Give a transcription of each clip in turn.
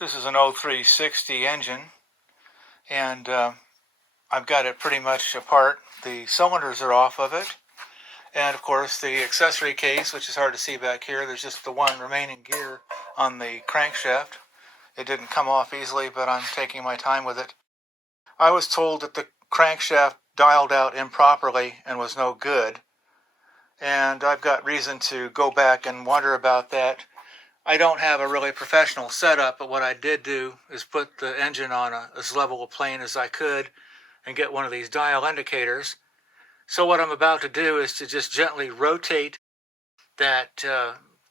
This is an O-360 engine, and I've got it pretty much apart. The cylinders are off of it, and of course the accessory case, which is hard to see back here. There's just the one remaining gear on the crankshaft. It didn't come off easily, but I'm taking my time with it. I was told that the crankshaft dialed out improperly and was no good, and I've got reason to go back and wonder about that. I don't have a really professional setup, but what I did do is put the engine on as level a plane as I could and get one of these dial indicators. So what I'm about to do is to just gently rotate that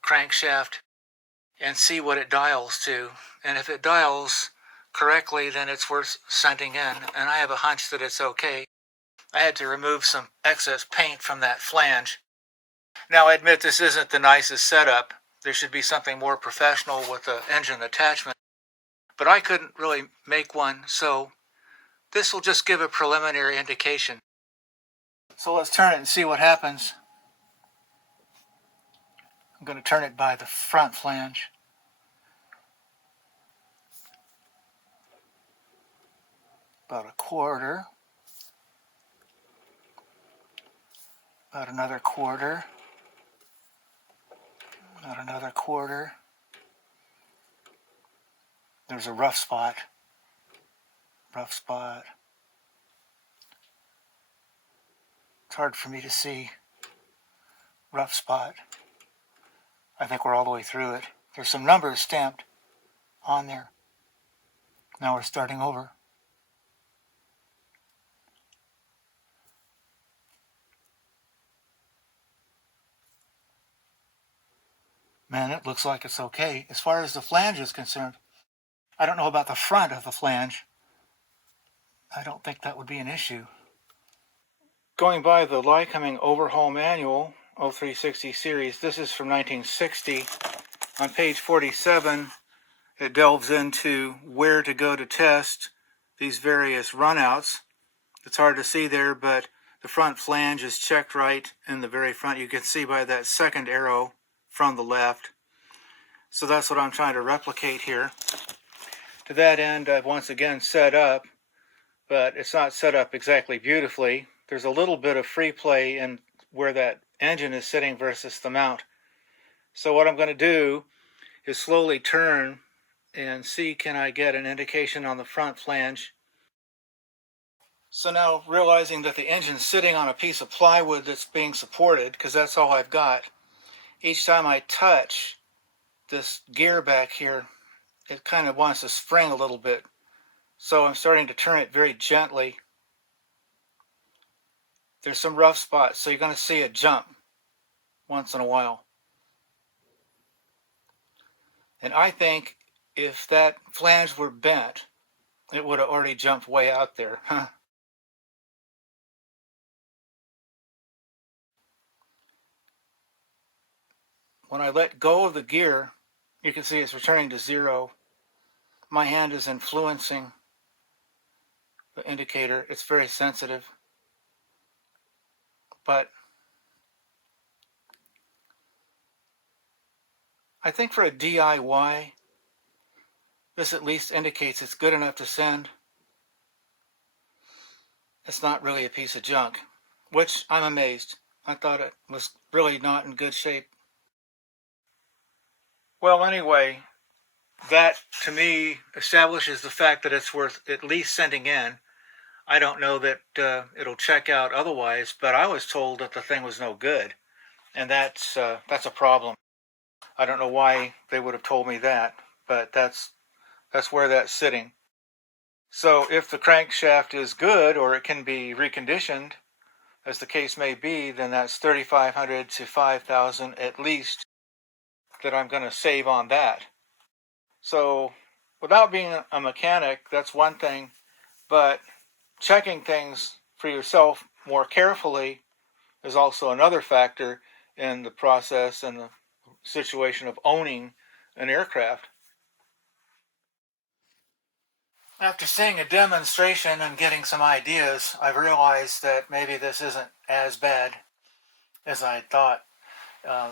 crankshaft and see what it dials to. And if it dials correctly, then it's worth sending in. And I have a hunch that it's okay. I had to remove some excess paint from that flange. Now I admit this isn't the nicest setup. There should be something more professional with the engine attachment, but I couldn't really make one, so this will just give a preliminary indication. So let's turn it and see what happens. I'm going to turn it by the front flange. About a quarter. About another quarter. About another quarter. There's a rough spot. Rough spot. It's hard for me to see. Rough spot. I think we're all the way through it. There's some numbers stamped on there. Now we're starting over. Man, it looks like it's okay. As far as the flange is concerned, I don't know about the front of the flange. I don't think that would be an issue. Going by the Lycoming Overhaul Manual, O-360 series, this is from 1960. On page 47, it delves into where to go to test these various runouts. It's hard to see there, but the front flange is checked right in the very front. You can see by that second arrow from the left. So that's what I'm trying to replicate here. To that end, I've once again set up, but it's not set up exactly beautifully. There's a little bit of free play in where that engine is sitting versus the mount. So what I'm going to do is slowly turn and see, can I get an indication on the front flange. So now, realizing that the engine's sitting on a piece of plywood that's being supported, because that's all I've got, each time I touch this gear back here, it kind of wants to spring a little bit. So I'm starting to turn it very gently. There's some rough spots, so you're going to see it jump once in a while. And I think if that flange were bent, it would have already jumped way out there. When I let go of the gear, you can see it's returning to zero. My hand is influencing the indicator. It's very sensitive. But I think for a DIY, this at least indicates it's good enough to send. It's not really a piece of junk, which I'm amazed. I thought it was really not in good shape. Well, anyway, that to me establishes the fact that it's worth at least sending in. I don't know that it'll check out otherwise, but I was told that the thing was no good, and that's a problem. I don't know why they would have told me that, but that's where that's sitting. So if the crankshaft is good, or it can be reconditioned, as the case may be, then that's $3,500 to $5,000 at least that I'm going to save on that. So without being a mechanic, that's one thing, but checking things for yourself more carefully is also another factor in the process and the situation of owning an aircraft. After seeing a demonstration and getting some ideas, I've realized that maybe this isn't as bad as I thought.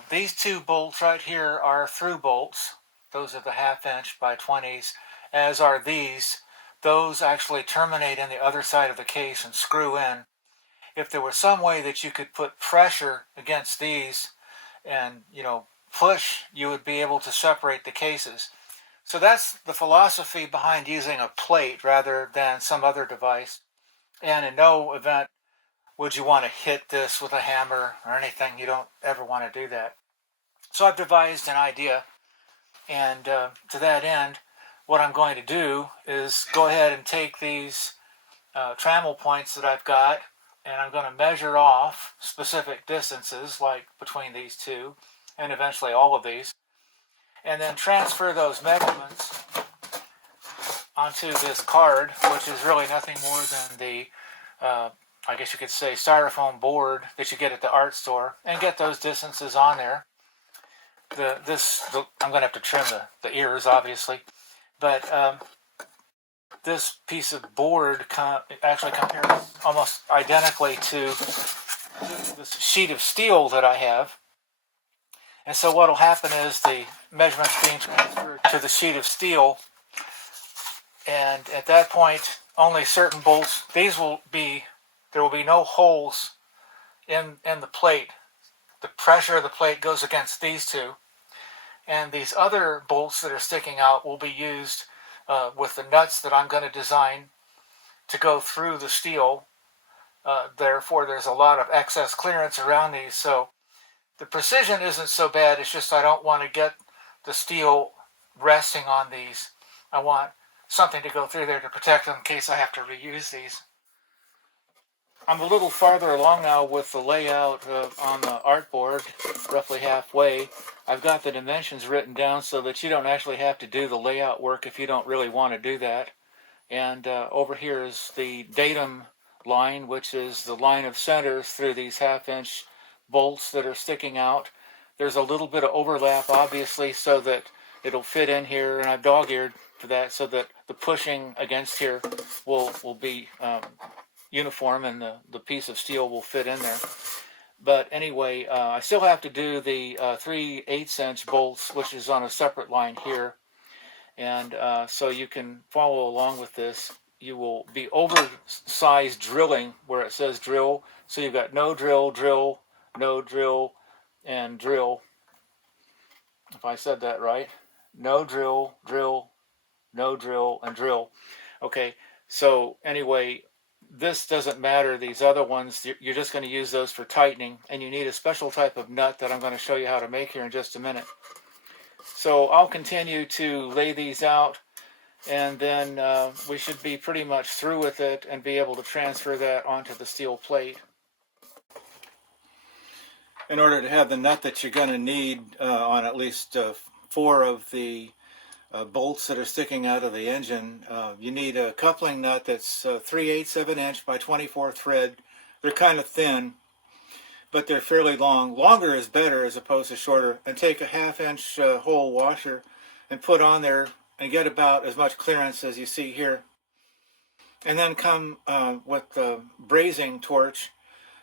These two bolts right here are through bolts. Those are the 1/2 inch by 20s, as are these. Those actually terminate in the other side of the case and screw in. If there was some way that you could put pressure against these and, push, you would be able to separate the cases. So that's the philosophy behind using a plate rather than some other device. And in no event would you want to hit this with a hammer or anything. You don't ever want to do that. So I've devised an idea, and to that end, what I'm going to do is go ahead and take these trammel points that I've got, and I'm going to measure off specific distances, like between these two, and eventually all of these, and then transfer those measurements onto this card, which is really nothing more than the, I guess you could say, styrofoam board that you get at the art store, and get those distances on there. I'm going to have to trim the ears, obviously, but this piece of board actually compares almost identically to this sheet of steel that I have. And so what will happen is the measurements being transferred to the sheet of steel, and at that point only certain bolts, there will be no holes in the plate. The pressure of the plate goes against these two, and these other bolts that are sticking out will be used with the nuts that I'm going to design to go through the steel. Therefore, there's a lot of excess clearance around these, so the precision isn't so bad. It's just I don't want to get the steel resting on these. I want something to go through there to protect them in case I have to reuse these. I'm a little farther along now with the layout on the artboard, roughly halfway. I've got the dimensions written down so that you don't actually have to do the layout work if you don't really want to do that. And over here is the datum line, which is the line of centers through these 1/2 inch bolts that are sticking out. There's a little bit of overlap, obviously, so that it'll fit in here, and I've dog-eared for that so that the pushing against here will be uniform, and the piece of steel will fit in there. But anyway, I still have to do the 3/8 inch bolts, which is on a separate line here. And so you can follow along with this. You will be oversized drilling where it says drill. So you've got no drill, drill, no drill, and drill. If I said that right. No drill, drill, no drill, and drill. Okay, so anyway, this doesn't matter. These other ones, you're just going to use those for tightening, and you need a special type of nut that I'm going to show you how to make here in just a minute. So I'll continue to lay these out, and then we should be pretty much through with it and be able to transfer that onto the steel plate. In order to have the nut that you're going to need on at least 4 of the bolts that are sticking out of the engine, you need a coupling nut that's 3/8 of an inch by 24 thread. They're kind of thin, but they're fairly long. Longer is better as opposed to shorter. And take a 1/2 inch hole washer and put on there and get about as much clearance as you see here. And then come with the brazing torch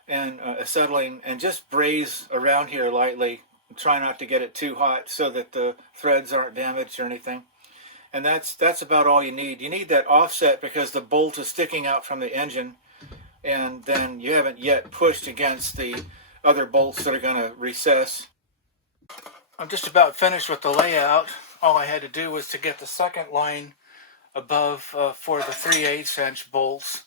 and acetylene, and just braze around here lightly. Try not to get it too hot so that the threads aren't damaged or anything. And that's about all you need. You need that offset because the bolt is sticking out from the engine, and then you haven't yet pushed against the other bolts that are going to recess. I'm just about finished with the layout. All I had to do was to get the second line above for the 3/8 inch bolts.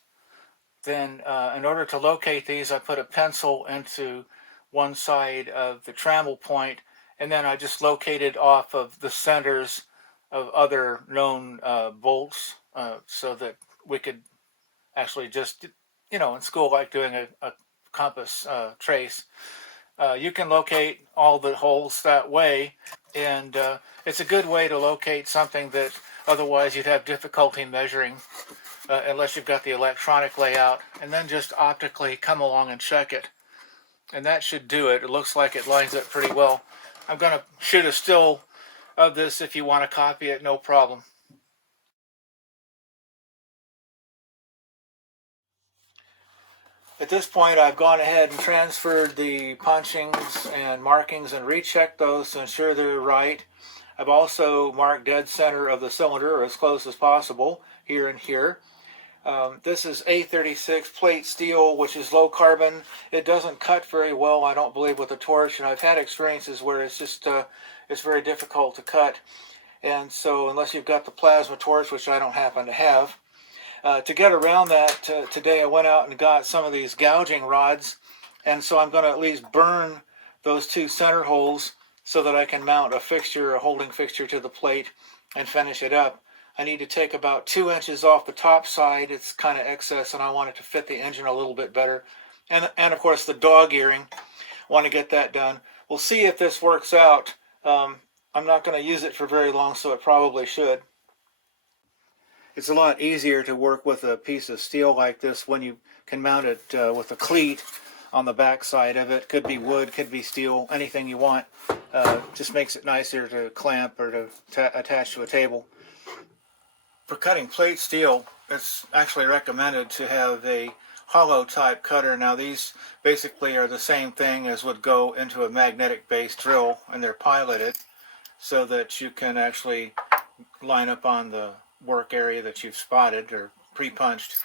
Then in order to locate these, I put a pencil into one side of the trammel point, and then I just located off of the centers of other known bolts so that we could actually just, in school, like doing a compass trace. You can locate all the holes that way, and it's a good way to locate something that otherwise you'd have difficulty measuring unless you've got the electronic layout, and then just optically come along and check it. And that should do it. It looks like it lines up pretty well. I'm going to shoot a still of this if you want to copy it, no problem. At this point, I've gone ahead and transferred the punchings and markings and rechecked those to ensure they're right. I've also marked dead center of the cylinder, or as close as possible, here and here. This is A36 plate steel, which is low carbon. It doesn't cut very well, I don't believe, with a torch, and I've had experiences where it's just it's very difficult to cut. And so unless you've got the plasma torch, which I don't happen to have, to get around that, today I went out and got some of these gouging rods, and so I'm going to at least burn those two center holes so that I can mount a fixture, a holding fixture to the plate and finish it up. I need to take about 2 inches off the top side. It's kind of excess, and I want it to fit the engine a little bit better. And of course the dog earring, want to get that done. We'll see if this works out. I'm not going to use it for very long, so it probably should. It's a lot easier to work with a piece of steel like this when you can mount it with a cleat on the back side of it. Could be wood, could be steel, anything you want. Just makes it nicer to clamp or to attach to a table. For cutting plate steel, it's actually recommended to have a hollow type cutter. Now these basically are the same thing as would go into a magnetic based drill, and they're piloted so that you can actually line up on the work area that you've spotted or pre-punched.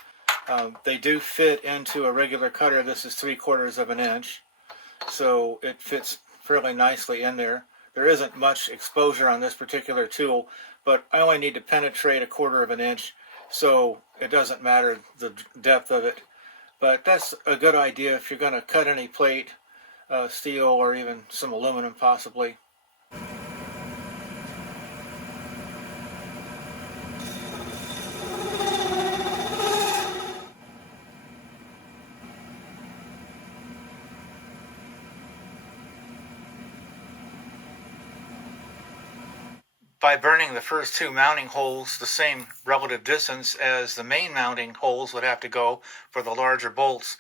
They do fit into a regular cutter. This is 3/4 of an inch, so it fits fairly nicely in there. There isn't much exposure on this particular tool, but I only need to penetrate 1/4 of an inch, so it doesn't matter the depth of it. But that's a good idea if you're going to cut any plate, steel, or even some aluminum possibly. By burning the first two mounting holes the same relative distance as the main mounting holes would have to go for the larger bolts,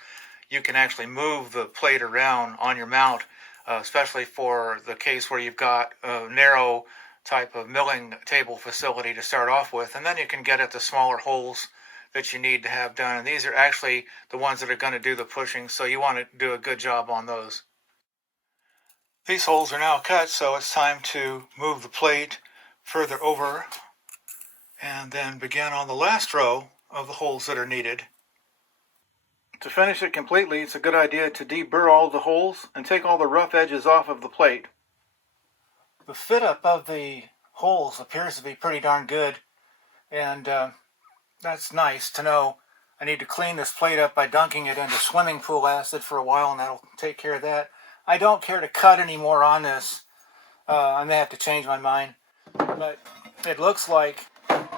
you can actually move the plate around on your mount, especially for the case where you've got a narrow type of milling table facility to start off with, and then you can get at the smaller holes that you need to have done. And these are actually the ones that are going to do the pushing, so you want to do a good job on those. These holes are now cut, so it's time to move the plate further over and then begin on the last row of the holes that are needed. To finish it completely, it's a good idea to deburr all the holes and take all the rough edges off of the plate. The fit up of the holes appears to be pretty darn good, and that's nice to know. I need to clean this plate up by dunking it into swimming pool acid for a while, and that'll take care of that. I don't care to cut anymore on this. I may have to change my mind, but it looks like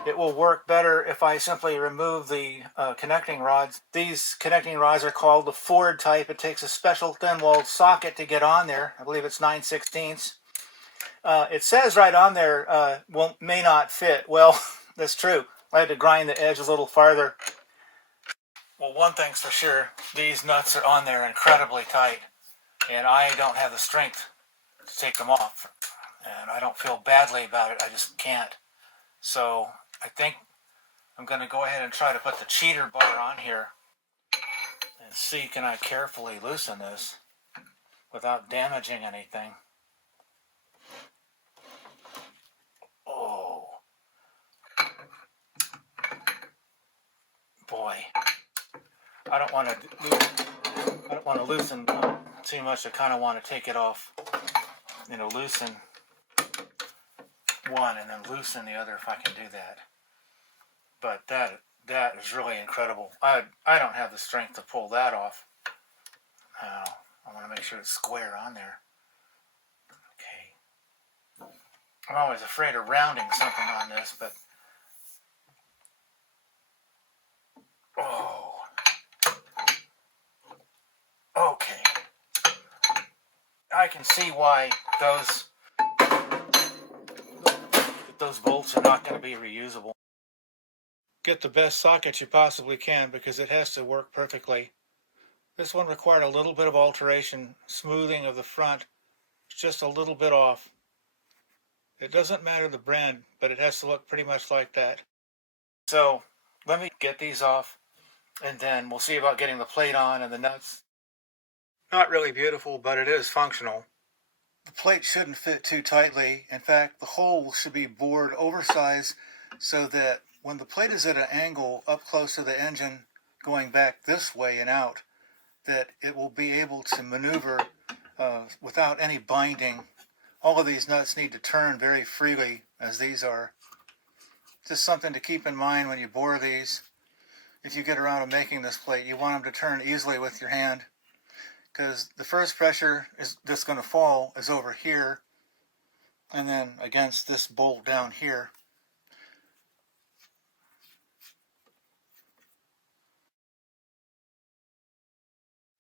it will work better if I simply remove the connecting rods. These connecting rods are called the Ford type. It takes a special thin-walled socket to get on there. I believe it's 9/16. It says right on there, may not fit. Well, that's true. I had to grind the edge a little farther. Well, one thing's for sure, these nuts are on there incredibly tight, and I don't have the strength to take them off. And I don't feel badly about it, I just can't. So I think I'm going to go ahead and try to put the cheater bar on here and see, can I carefully loosen this without damaging anything. Oh boy, I don't want to loosen too much. I kind of want to take it off, loosen one and then loosen the other if I can do that. But that is really incredible. I don't have the strength to pull that off. I want to make sure it's square on there. Okay. I'm always afraid of rounding something on this, but oh, okay. I can see why those bolts are not going to be reusable. Get the best socket you possibly can because it has to work perfectly. This one required a little bit of alteration, smoothing of the front, just a little bit off. It doesn't matter the brand, but it has to look pretty much like that. So let me get these off, and then we'll see about getting the plate on and the nuts. Not really beautiful, but it is functional. The plate shouldn't fit too tightly. In fact, the hole should be bored oversized so that when the plate is at an angle up close to the engine going back this way and out, that it will be able to maneuver without any binding. All of these nuts need to turn very freely, as these are. Just something to keep in mind when you bore these. If you get around to making this plate, you want them to turn easily with your hand, because the first pressure that's going to fall is over here, and then against this bolt down here.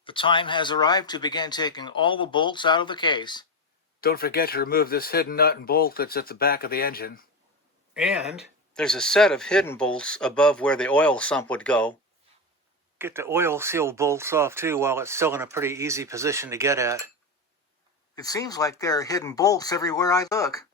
The time has arrived to begin taking all the bolts out of the case. Don't forget to remove this hidden nut and bolt that's at the back of the engine. And there's a set of hidden bolts above where the oil sump would go. Get the oil seal bolts off too while it's still in a pretty easy position to get at. It seems like there are hidden bolts everywhere I look.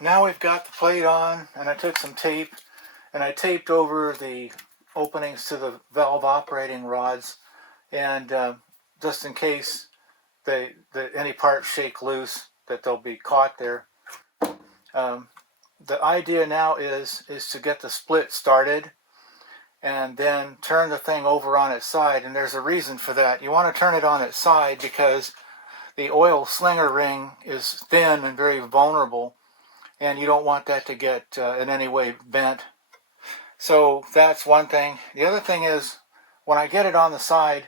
Now we've got the plate on, and I took some tape and I taped over the openings to the valve operating rods, and just in case any parts shake loose, that they'll be caught there. The idea now is to get the split started and then turn the thing over on its side, and there's a reason for that. You want to turn it on its side because the oil slinger ring is thin and very vulnerable, and you don't want that to get in any way bent. So that's one thing. The other thing is, when I get it on the side,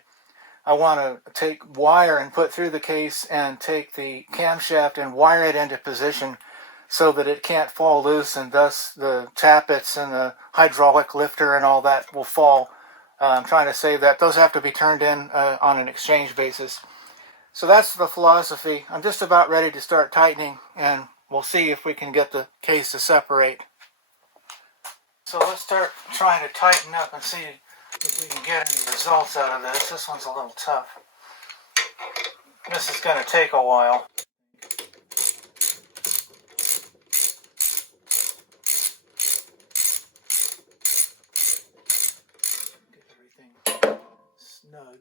I want to take wire and put through the case and take the camshaft and wire it into position so that it can't fall loose, and thus the tappets and the hydraulic lifter and all that will fall. I'm trying to say that those have to be turned in on an exchange basis. So that's the philosophy. I'm just about ready to start tightening, and we'll see if we can get the case to separate. So let's start trying to tighten up and see if we can get any results out of this. This one's a little tough. This is going to take a while. Get everything snug.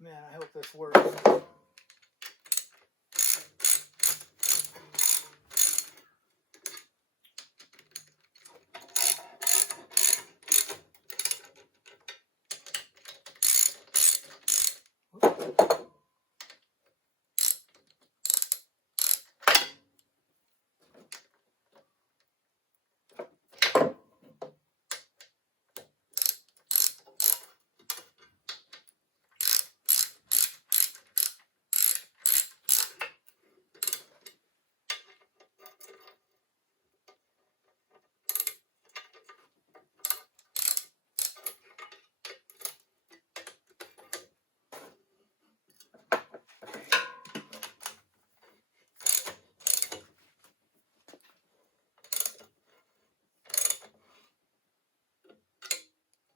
Man, I hope this works.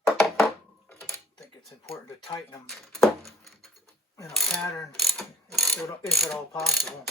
I think it's important to tighten them in a pattern if at all possible.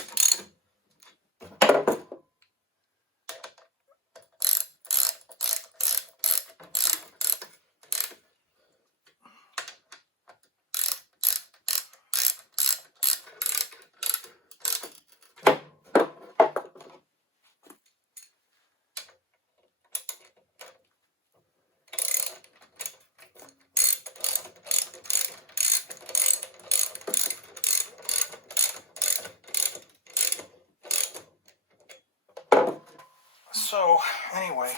So, anyway,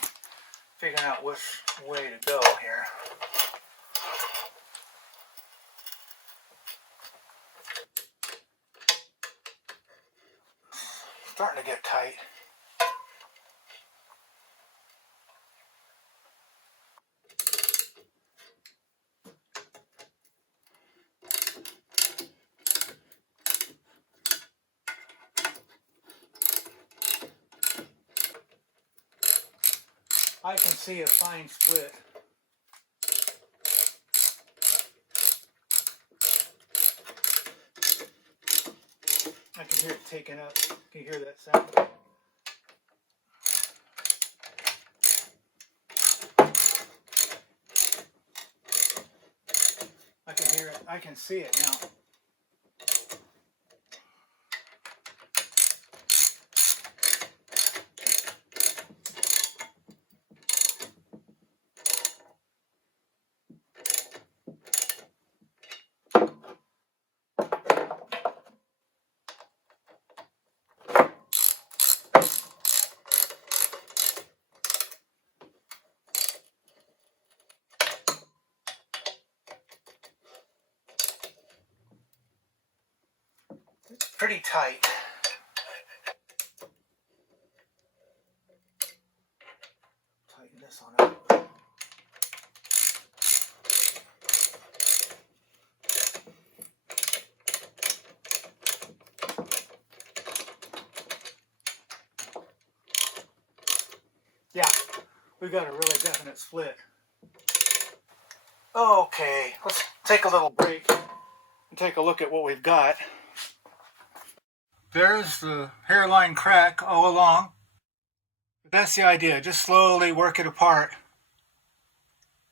figuring out which way to go here. Starting to get tight. I can see a fine split. I can hear it taking up. Can you hear that sound? I can hear it. I can see it now. It's pretty tight. Tighten this one up. Yeah, we've got a really definite split. Okay, let's take a little break and take a look at what we've got. There's the hairline crack all along. But that's the idea, just slowly work it apart.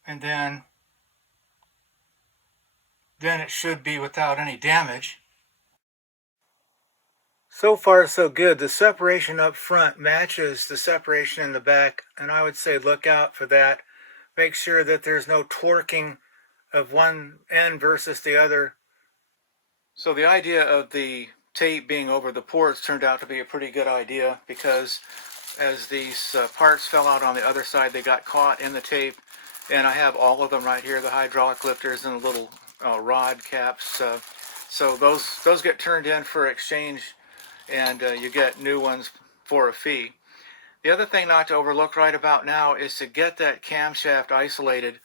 And then it should be without any damage. So far so good. The separation up front matches the separation in the back, and I would say look out for that. Make sure that there's no torquing of one end versus the other. So the idea of the tape being over the ports turned out to be a pretty good idea, because as these parts fell out on the other side, they got caught in the tape, and I have all of them right here, the hydraulic lifters and the little rod caps. So those get turned in for exchange, and you get new ones for a fee. The other thing not to overlook right about now is to get that camshaft isolated.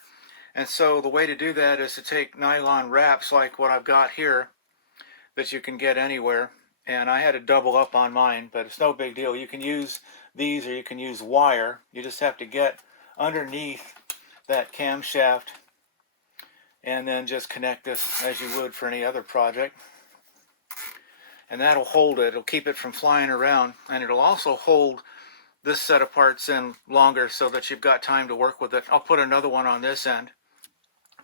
And so the way to do that is to take nylon wraps like what I've got here that you can get anywhere. And I had to double up on mine, but it's no big deal. You can use these or you can use wire. You just have to get underneath that camshaft and then just connect this as you would for any other project. And that'll hold it. It'll keep it from flying around, and it'll also hold this set of parts in longer so that you've got time to work with it. I'll put another one on this end.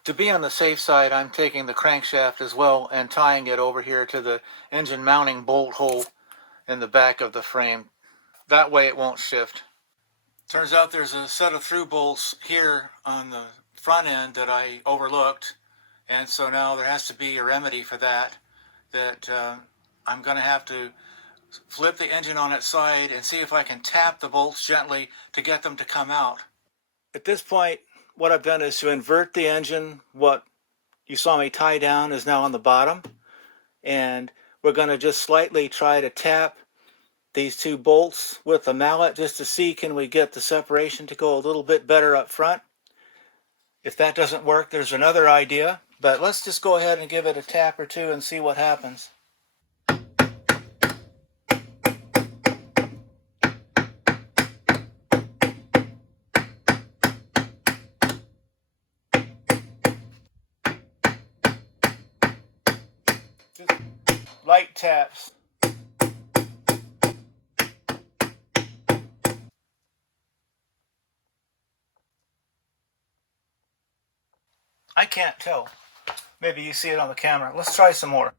To be on the safe side, I'm taking the crankshaft as well and tying it over here to the engine mounting bolt hole in the back of the frame. That way it won't shift. Turns out there's a set of through bolts here on the front end that I overlooked, and so now there has to be a remedy for that. I'm going to have to flip the engine on its side and see if I can tap the bolts gently to get them to come out. At this point, what I've done is to invert the engine. What you saw me tie down is now on the bottom, and we're going to just slightly try to tap these two bolts with the mallet just to see, can we get the separation to go a little bit better up front. If that doesn't work, there's another idea, but let's just go ahead and give it a tap or two and see what happens. Just light taps. I can't tell. Maybe you see it on the camera. Let's try some more.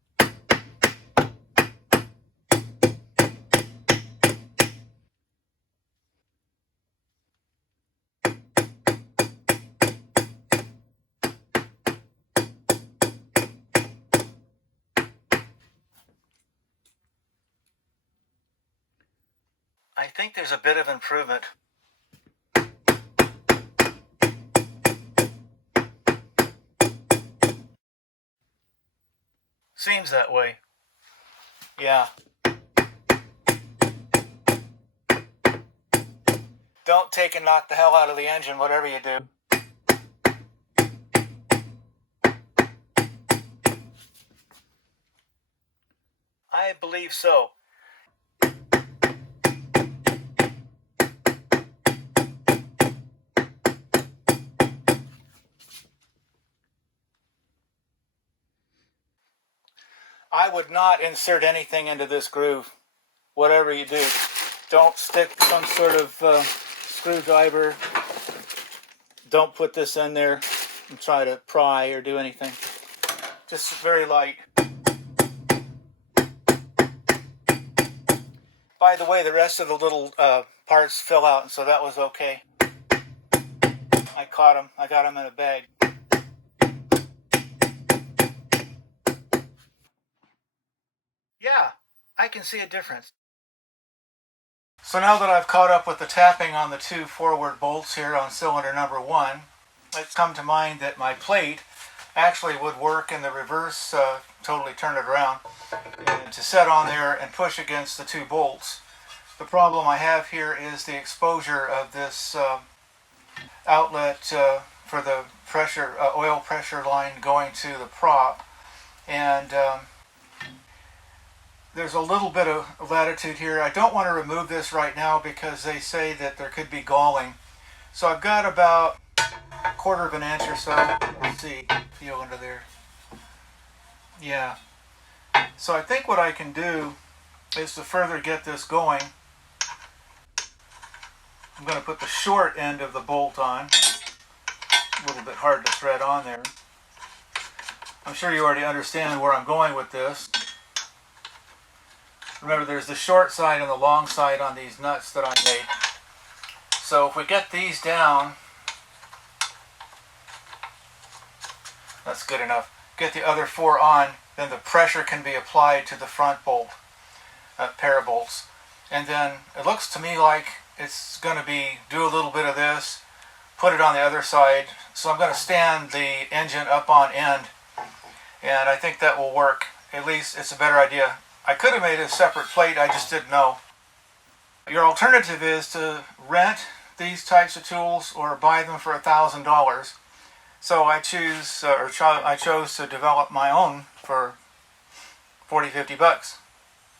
I think there's a bit of improvement. seems that way. Yeah. Don't take and knock the hell out of the engine, whatever you do. I believe so. I would not insert anything into this groove, whatever you do. Don't stick some sort of screwdriver. Don't put this in there and try to pry or do anything. Just very light. By the way, the rest of the little parts fill out, and so that was okay. I caught them. I got them in a bag. Yeah, I can see a difference. So now that I've caught up with the tapping on the two forward bolts here on cylinder number 1, it's come to mind that my plate actually would work in the reverse, totally turn it around, and to set on there and push against the two bolts. The problem I have here is the exposure of this outlet for the pressure, oil pressure line going to the prop, and there's a little bit of latitude here. I don't want to remove this right now because they say that there could be galling. So I've got about 1/4 of an inch or so. Let's see, feel under there. Yeah. So I think what I can do is to further get this going, I'm going to put the short end of the bolt on. A little bit hard to thread on there. I'm sure you already understand where I'm going with this. Remember, there's the short side and the long side on these nuts that I made. So if we get these down, that's good enough. Get the other 4 on, then the pressure can be applied to the front bolt, pair of bolts. And then it looks to me like it's going to be, do a little bit of this, put it on the other side. So I'm going to stand the engine up on end, and I think that will work. At least it's a better idea. I could have made a separate plate, I just didn't know. Your alternative is to rent these types of tools or buy them for $1,000. So I chose to develop my own for $40-50.